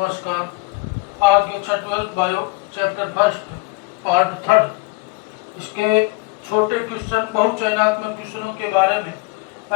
नमस्कार। आज कक्षा 12 bio chapter first part third इसके छोटे क्वेश्चन बहुचयनात्मक क्वेश्चनों के बारे में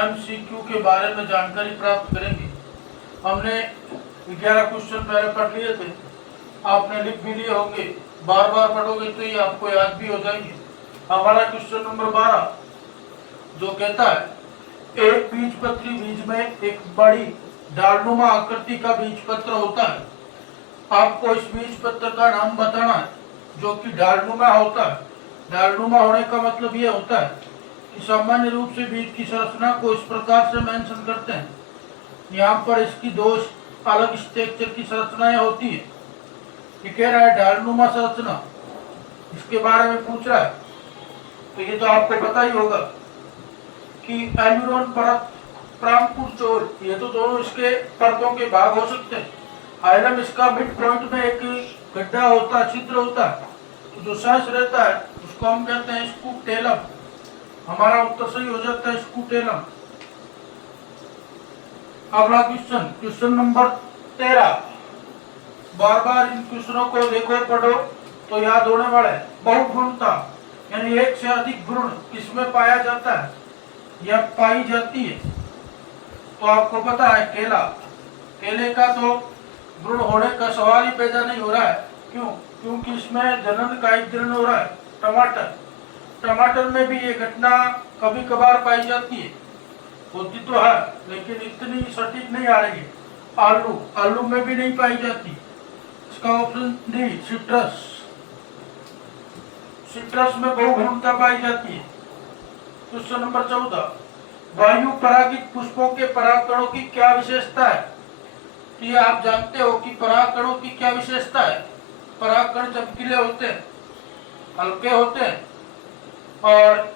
एमसीक्यू के बारे में जानकारी प्राप्त करेंगे। हमने 11 क्वेश्चन पहले पढ़ लिए थे, आपने लिख भी लिए होंगे। बार बार पढ़ोगे तो ये आपको याद भी हो जाएंगे। हमारा क्वेश्चन नंबर 12 जो कहता है एक बीजपत्री बीज में एक बड़ी डालनुमा आकृति का बीजपत्र होता है। आपको इस बीजपत्र का नाम बताना है जो कि डालनुमा होता है। डालनुमा होने का मतलब ये होता है कि सामान्य रूप से बीज की संरचना को इस प्रकार से मेंशन करते हैं। यहाँ पर इसकी दो अलग स्ट्रक्चर की संरचनाएं होती है। ये कह रहा है डालनुमा संरचना, इसके बारे में पूछ रहा है। तो ये तो आपको पता ही होगा कि एल्यूरोन परत, प्रांकुर चोल, ये तो दोनों इसके परतों के भाग हो सकते हैं। आइलम इसका मिड पॉइंट में एक गड्ढा होता है, छिद्र होता है, तो जो सांस रहता है उसको हम कहते हैं स्कूटेलम। हमारा उत्तर सही हो जाता है स्कूटेलम। अगला क्वेश्चन, क्वेश्चन नंबर 13। बार बार इन क्वेश्चनों को देखो, पढ़ो तो याद होने वाला है। बहुगुणता यानी एक से अधिक गुण किसमें पाया जाता है या पाई जाती है? तो आपको पता है केला, केले का तो भ्रूण होने का सवाल ही पैदा नहीं हो रहा है। क्यों? क्योंकि इसमें जनन का एक जनन हो रहा है। टमाटर, टमाटर में भी ये घटना कभी कभार पाई जाती है, होती तो है लेकिन इतनी सटीक नहीं आ रही है। आलू, आलू में भी नहीं पाई जाती। इसका ऑप्शन डी सिट्रस, सिट्रस में बहुगुणता पाई जाती है। क्वेश्चन नंबर 14, वायु परागित पुष्पों के परागकणों की क्या विशेषता है? तो ये आप जानते हो कि परागकणों की क्या विशेषता है। परागकण चमकीले होते हैं, हल्के होते हैं, और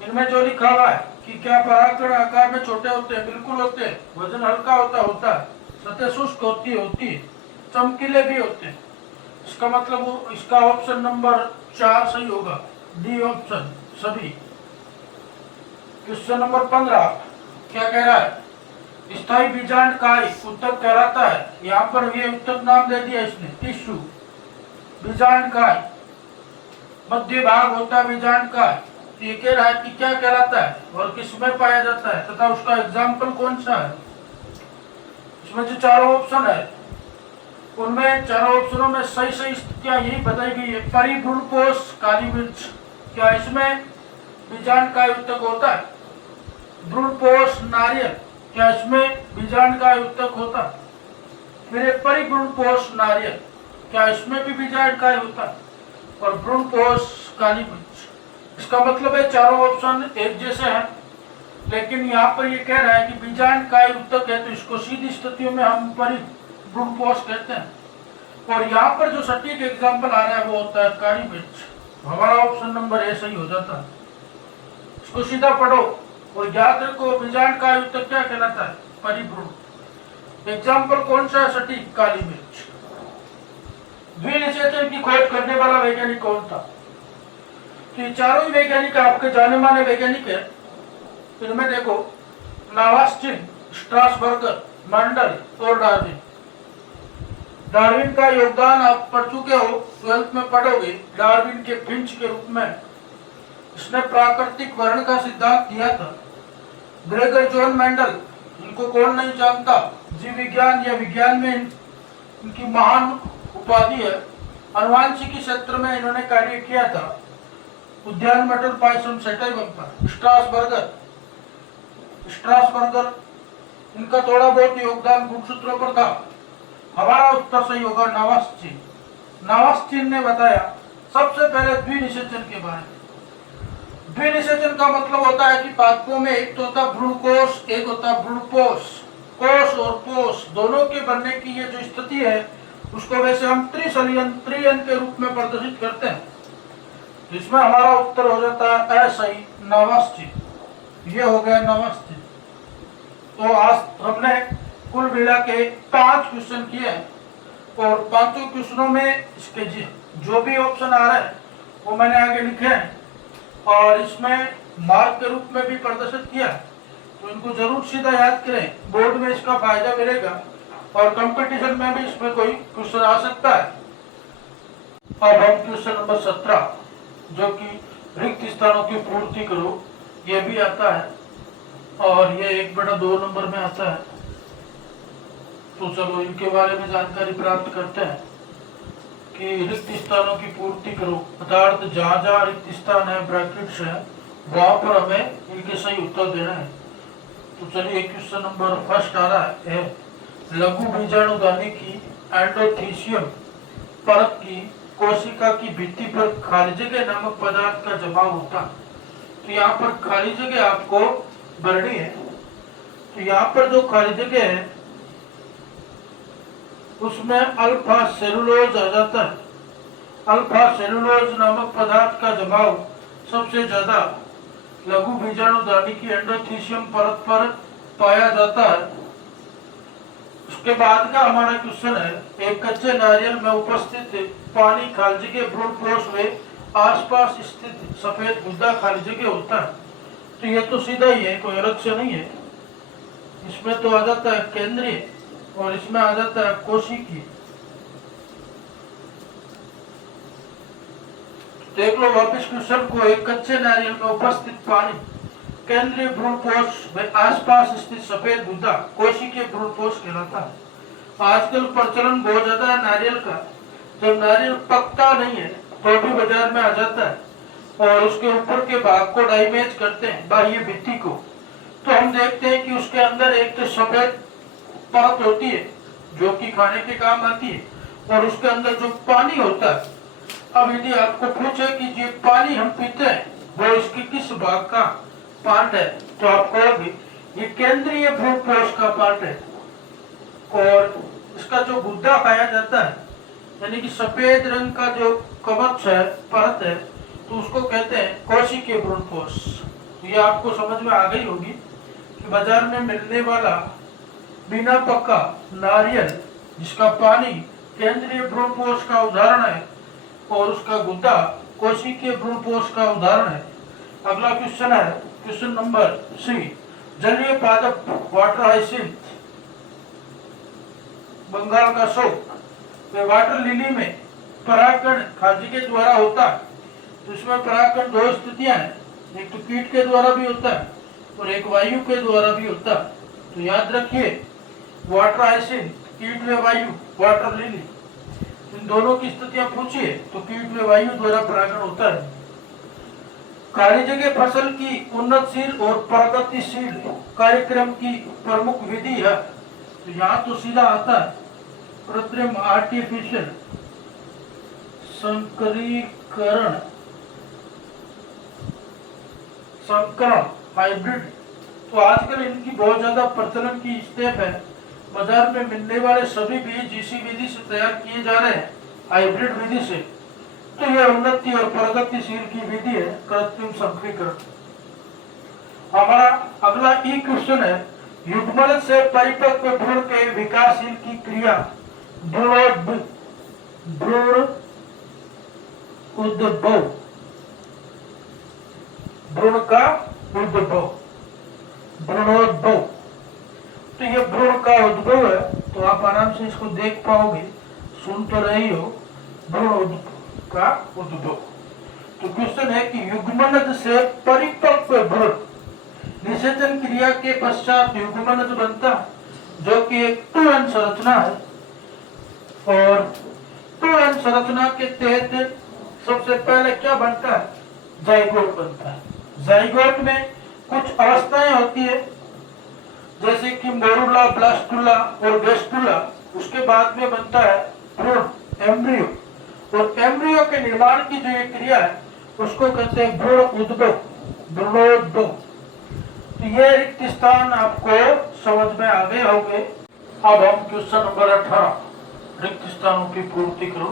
इनमें जो लिखा हुआ है कि क्या परागकण आकार में छोटे होते हैं, बिल्कुल होते हैं। वजन हल्का होता है, सतह शुष्क होती है, चमकीले भी होते हैं। इसका मतलब इसका ऑप्शन नंबर 4 सही होगा, डी ऑप्शन सभी। क्वेश्चन नंबर 15 क्या कह रहा है? स्थायी बीजांड काय उत्तक कहलाता है। यहाँ पर ये उत्तक नाम दे दिया इसने, टिश्यू। बीजांड काय मध्य भाग होता है बीजांड काय। ये कह रहा है कि क्या कहलाता है और किसमें पाया जाता है तथा उसका एग्जाम्पल कौन सा है। इसमें जो चारों ऑप्शन है उनमें चारों ऑप्शनों में सही सही स्थितियां यही बताई गई है। परिभ्रूणकोश, काली मिर्च, क्या इसमें बीजांड काय उत्तक होता है? भ्रूणपोष, नारियल, क्या इसमें बीजांड काय उत्तक होता है? फिर परिभ्रूणपोष नारियल, क्या इसमें भी बीजांड काय होता है? और भ्रूणपोष काली मिर्च। इसका मतलब है चारों ऑप्शन एक जैसे हैं, लेकिन यहाँ पर ये कह रहा है कि बीजांड काय उत्तक है तो इसको सीधी स्थितियों में हम परिभ्रूणपोष कहते हैं। और यहाँ पर जो सटीक एग्जाम्पल आ रहा है वो होता है काली मिर्च। हमारा ऑप्शन नंबर ए सही हो जाता है। इसको सीधा पढ़ो और याद रखो बीजांड काय उत्तक क्या कहलाता है? परिभ्रूण। एग्जाम्पल कौन सा है सटीक? काली मिर्च। द्विनिषेचन की खोज करने वाला वैज्ञानिक कौन था? तो ये चारों ही वैज्ञानिक आपके जाने माने वैज्ञानिक है। इनमें देखो नावास्टिन, स्ट्रासबर्गर, मंडल और डार्विन। डार्विन का योगदान आप पढ़ चुके हो, 12th में पढ़ोगे। डार्विन के फिंच के रूप में इसने प्राकृतिक वर्ण का सिद्धांत दिया था। ग्रेगर जॉन मेंडल, इनको कौन नहीं जानता, जीव विज्ञान या विज्ञान में इनकी महान उपाधि है। अनुवांशिकी क्षेत्र में इन्होंने कार्य किया था। उद्यान मटर पायसम सेटाइवम पर। स्ट्रासबर्गर, इनका थोड़ा बहुत योगदान गुणसूत्रों पर था। हमारा उत्तर सही होगा नावास्टिन। नावास्टिन ने बताया सबसे पहले द्विनिषेचन के बारे में। द्विनिषेचन का मतलब होता है कि पादपों में एक तो होता भ्रूणकोश, एक होता भ्रूणपोष। कोश और पोष दोनों के बनने की ये जो स्थिति है उसको वैसे हम त्रियन के रूप में प्रदर्शित करते हैं। इसमें हमारा उत्तर हो जाता है असही, नावास्टिन। ये हो गया नावास्टिन। तो आज हमने कुल मिला के 5 क्वेश्चन किए हैं और 5 क्वेश्चनों में इसके जो भी ऑप्शन आ रहा है वो मैंने आगे लिखे हैं और इसमें मार्क के रूप में भी प्रदर्शित किया। तो इनको जरूर सीधा याद करें, बोर्ड में इसका फायदा मिलेगा। और कंपटीशन में भी इसमें कोई क्वेश्चन आ सकता है। अब हम क्वेश्चन नंबर 17 जो कि रिक्त स्थानों की पूर्ति करो, ये भी आता है और ये 1/2 नंबर में आता है। तो चलो इनके बारे में जानकारी प्राप्त करते हैं कि रिक्त स्थानों की पूर्ति करो, अर्थात जहाँ जहाँ रिक्त स्थान है ब्रैकेट्स है वहां पर हमें इनके सही उत्तर देना है। तो चलिए क्वेश्चन नंबर फर्स्ट आ रहा है, लघु बीजाणुधानी की एंडोथीसियम परत की कोशिका की भित्ति पर खाली जगह नामक पदार्थ का जमाव होता है। तो यहाँ पर खाली जगह आपको भरनी है। तो यहाँ पर जो खाली जगह है उसमें अल्फा सेलुलोज आ जाता है। अल्फा सेलुलोज नामक पदार्थ का जमाव सबसे ज्यादा लघु बीजाणुधानी की एंडोथीसियम परत पर पाया जाता है। उसके बाद का हमारा क्वेश्चन है, एक कच्चे नारियल में उपस्थित पानी खाली जगह भ्रूणपोष में आसपास स्थित सफेद गुद्दा खाली जगह होता है। तो ये तो सीधा ही है, कोई अलग से नहीं है। इसमें तो आ जाता है केंद्रीय और इसमें आ जाता है कोशिकीय। देख लो वापिस क्वेश्चन को, एक कच्चे नारियल में उपस्थित पानी केंद्रीय भ्रूणपोष में आसपास स्थित सफेद गुद्दा कोशिकीय भ्रूणपोष कहलाता है। आजकल प्रचलन बहुत ज्यादा है नारियल का। जब नारियल पकता नहीं है तो भी बाजार में आ जाता है और उसके ऊपर के भाग को डैमेज करते हैं, बाह्य भित्ति को। तो हम देखते हैं कि उसके अंदर एक तो सफेद परत होती है जो कि खाने के काम आती है और उसके अंदर जो पानी होता है। अब यदि आपको पूछे कि ये पानी हम पीते हैं वो इसके किस भाग का पार्ट है, तो आप कहोगे ये केंद्रीय भ्रूणपोष का पार्ट है। और इसका जो गुद्दा खाया जाता है यानी कि सफेद रंग का जो कवच है, परत है, तो उसको कहते हैं कोशिकीय भ्रूणपोष। तो ये आपको समझ में आ गई होगी कि बाजार में मिलने वाला बिना पका नारियल जिसका पानी केंद्रीय भ्रूणपोष का उदाहरण है और उसका गुद्दा कोशिकीय भ्रूणपोष का उदाहरण है। अगला क्वेश्चन है क्वेश्चन नंबर 3, जलीय पादप वाटर हाइसिंथ बंगाल का शोक वाटर लिली में परागकण खाजी के द्वारा होता है। तो इसमें परागकण दो स्थितियां हैं, एक तो कीट के द्वारा भी होता है और एक वायु के द्वारा भी होता है। तो याद रखिए वाटर हाइसिंथ कीट व वायु, वाटर लिली, इन दोनों की स्थितियां पूछिए तो कीट व वायु द्वारा परागण होता है। खाली जगह फसल की उन्नतशील और प्रगतिशील कार्यक्रम की प्रमुख विधि है। तो यहाँ तो सीधा आता है कृत्रिम आर्टिफिशियल संकरीकरण, संकरण, हाइब्रिड। तो आजकल इनकी बहुत ज्यादा प्रचलन की स्टेप है। बाजार में मिलने वाले सभी बीज इसी विधि से तैयार किए जा रहे हैं, हाइब्रिड विधि से। तो यह उन्नति और प्रगतिशील की विधि है कृत्रिम संकरीकरण। हमारा अगला ई क्वेश्चन है, युग्मनज से परिपक्व भ्रूण के विकासशील की क्रिया भ्रूण उद्भव, भ्रूण का उद्भव, भ्रूणोद्भव। तो ये भ्रूण का उद्भव है, तो आप आराम से इसको देख पाओगे, सुन तो रही हो, भ्रूण का उद्भव। तो क्वेश्चन है कि युग्मनज से परिपक्व भ्रूण निषेचन क्रिया के पश्चात युग्मनज बनता है जो कि एक 2n संरचना है और 2n संरचना के तहत सबसे पहले क्या बनता है, जाइगोट बनता है। जाइगोट में कुछ अवस्थाएं होती है जैसे कि मोरुला, ब्लास्टुला और गेस्टुला। उसके बाद में बनता है भ्रूण, एम्ब्रियो, और एम्ब्रियो के निर्माण की जो ये क्रिया है उसको कहते हैं भ्रूण उद्भव, भ्रूणोद्भव। तो ये रिक्त स्थान आपको समझ में आ गए होंगे। अब हम क्वेश्चन नंबर 18 रिक्त स्थानों की पूर्ति करो।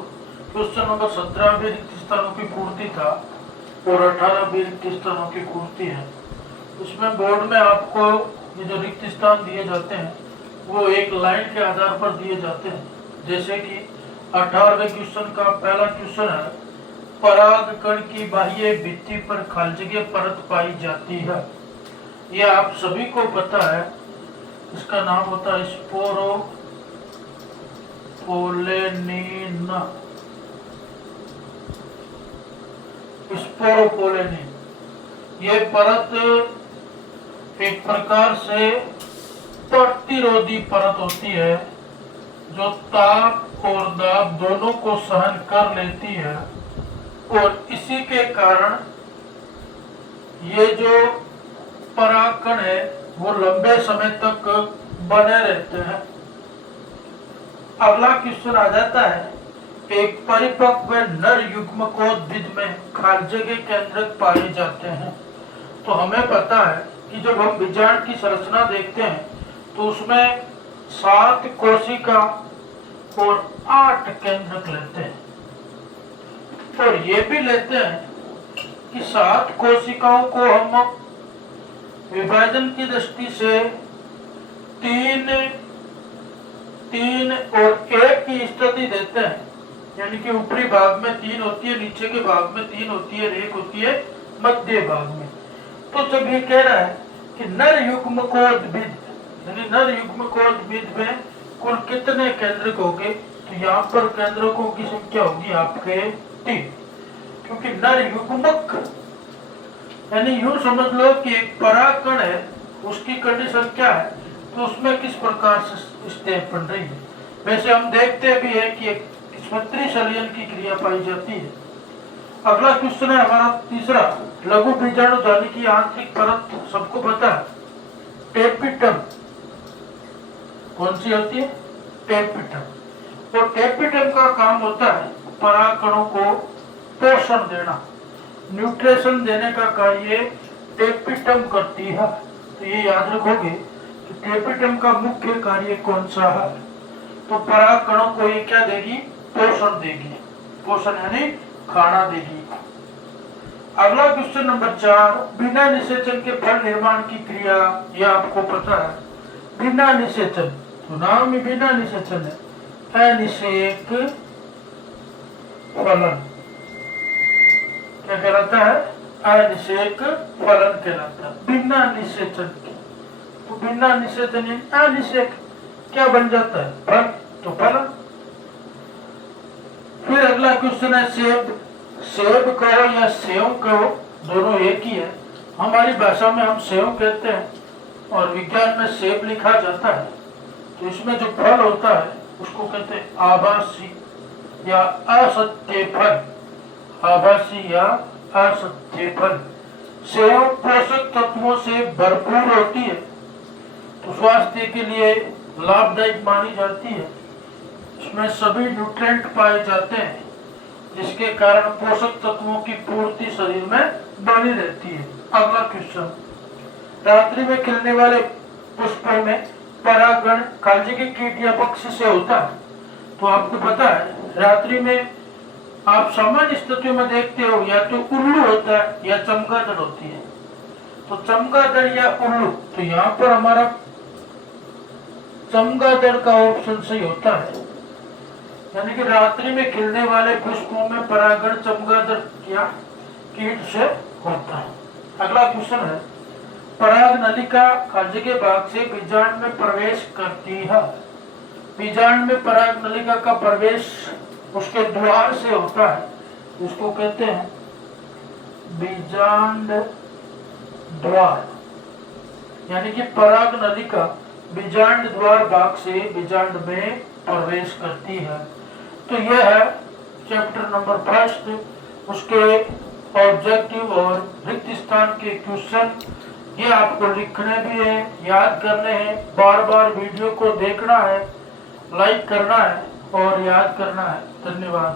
क्वेश्चन नंबर 17 भी रिक्त स्थानों की पूर्ति था और 18 भी रिक्त स्थानों की पूर्ति है। उसमें बोर्ड में आपको ये जो रिक्त स्थान दिए जाते हैं वो एक लाइन के आधार पर दिए जाते हैं। जैसे कि 18वें क्वेश्चन का पहला क्वेश्चन है, परागकण की बाह्य भित्ति पर खाली जगह परत पाई जाती है। यह आप सभी को पता है, इसका नाम होता है पोलेनिन, स्पोरोपोलेनिन। ये परत एक प्रकार से प्रतिरोधी परत होती है जो ताप और दाब दोनों को सहन कर लेती है, और इसी के कारण ये जो परागकण है वो लंबे समय तक बने रहते हैं। अगला क्वेश्चन आ जाता है, एक परिपक्व नर युग्मकोद्भिद में खाद्य के केंद्रक पाए जाते हैं। तो हमें पता है कि जब हम बीजांड की संरचना देखते हैं तो उसमें 7 कोशिका और 8 केंद्रक लेते हैं, और ये भी लेते हैं कि 7 कोशिकाओं को हम विभाजन की दृष्टि से 3 और 1 की स्थिति देते हैं, यानी कि ऊपरी भाग में 3 होती है, नीचे के भाग में 3 होती है, 1 होती है मध्य भाग में। तो जब ये कह रहा है कि नर युग्मकोद्भिद, यानी नर युग्मकोद्भिद में कुल कितने केंद्रक होंगे, तो यहाँ पर केंद्रकों की संख्या होगी आपके 3, क्योंकि नर युग्मक यानी यूं समझ लो कि एक परागकण है, उसकी कंडीशन क्या है, तो उसमें किस प्रकार से स्टेप बन रही है। वैसे हम देखते भी है कि एक स्मृति संलयन की क्रिया पाई जाती है। अगला क्वेश्चन है हमारा तीसरा, लघु बीजाणु जाली की आंतरिक परत सबको पता है, टेपिटम। कौन सी होती है? टेपिटम। और टेपिटम का काम होता है परागकणों को पोषण देना, न्यूट्रिशन देने का कार्य टेपिटम करती है। तो ये याद रखोगे कि टेपिटम का मुख्य कार्य कौन सा है। तो परागकणों को ये क्या देगी? पोषण देगी। पोषण यानी खाना देगी। अगला क्वेश्चन नंबर 4, बिना निषेचन के फल निर्माण की क्रिया, यह आपको पता है। बिना निषेचन, तो नाम में बिना निषेचन है, अनिषेक फलन क्या कहलाता है? अनिषेक फलन कहलाता है, बिना निषेचन के। तो बिना निषेचन अनिषेक क्या बन जाता है? फल, तो फलन। फिर अगला क्वेश्चन है सेब। सेब कहो या सेव कहो, दोनों एक ही है। हमारी भाषा में हम सेव कहते हैं और विज्ञान में सेब लिखा जाता है। तो इसमें जो फल होता है उसको कहते हैं आभासी या असत्य फल। आभासी या असत्य फल। सेव पोषक तत्वों से भरपूर होती है, तो स्वास्थ्य के लिए लाभदायक मानी जाती है। इसमें सभी न्यूट्रिएंट पाए जाते हैं, जिसके कारण पोषक तत्वों की पूर्ति शरीर में बनी रहती है। अगला क्वेश्चन, रात्रि में खिलने वाले पुष्पों में परागण कालजे के कीट या पक्षी से होता है। तो आपको पता है रात्रि में आप सामान्य स्थितियों में देखते हो या तो उल्लू होता है या चमगादड़ होती है। तो चमगादड़ या उल्लू, तो यहाँ पर हमारा चमगादड़ का ऑप्शन सही होता है, यानी कि रात्रि में खिलने वाले पुष्पों में परागण चमगादड़ या कीट से होता है। अगला क्वेश्चन है, पराग नलिका कालजे के भाग से बीजांड में प्रवेश करती है। बीजांड में पराग नलिका का प्रवेश उसके द्वार से होता है, उसको कहते हैं बीजांड द्वार, यानी कि पराग नलिका बीजांड द्वार भाग से बीजांड में प्रवेश करती है। तो यह है चैप्टर नंबर 1, उसके ऑब्जेक्टिव और रिक्त स्थान के क्वेश्चन। ये आपको लिखने भी है, याद करने हैं, बार बार वीडियो को देखना है, लाइक करना है और याद करना है। धन्यवाद।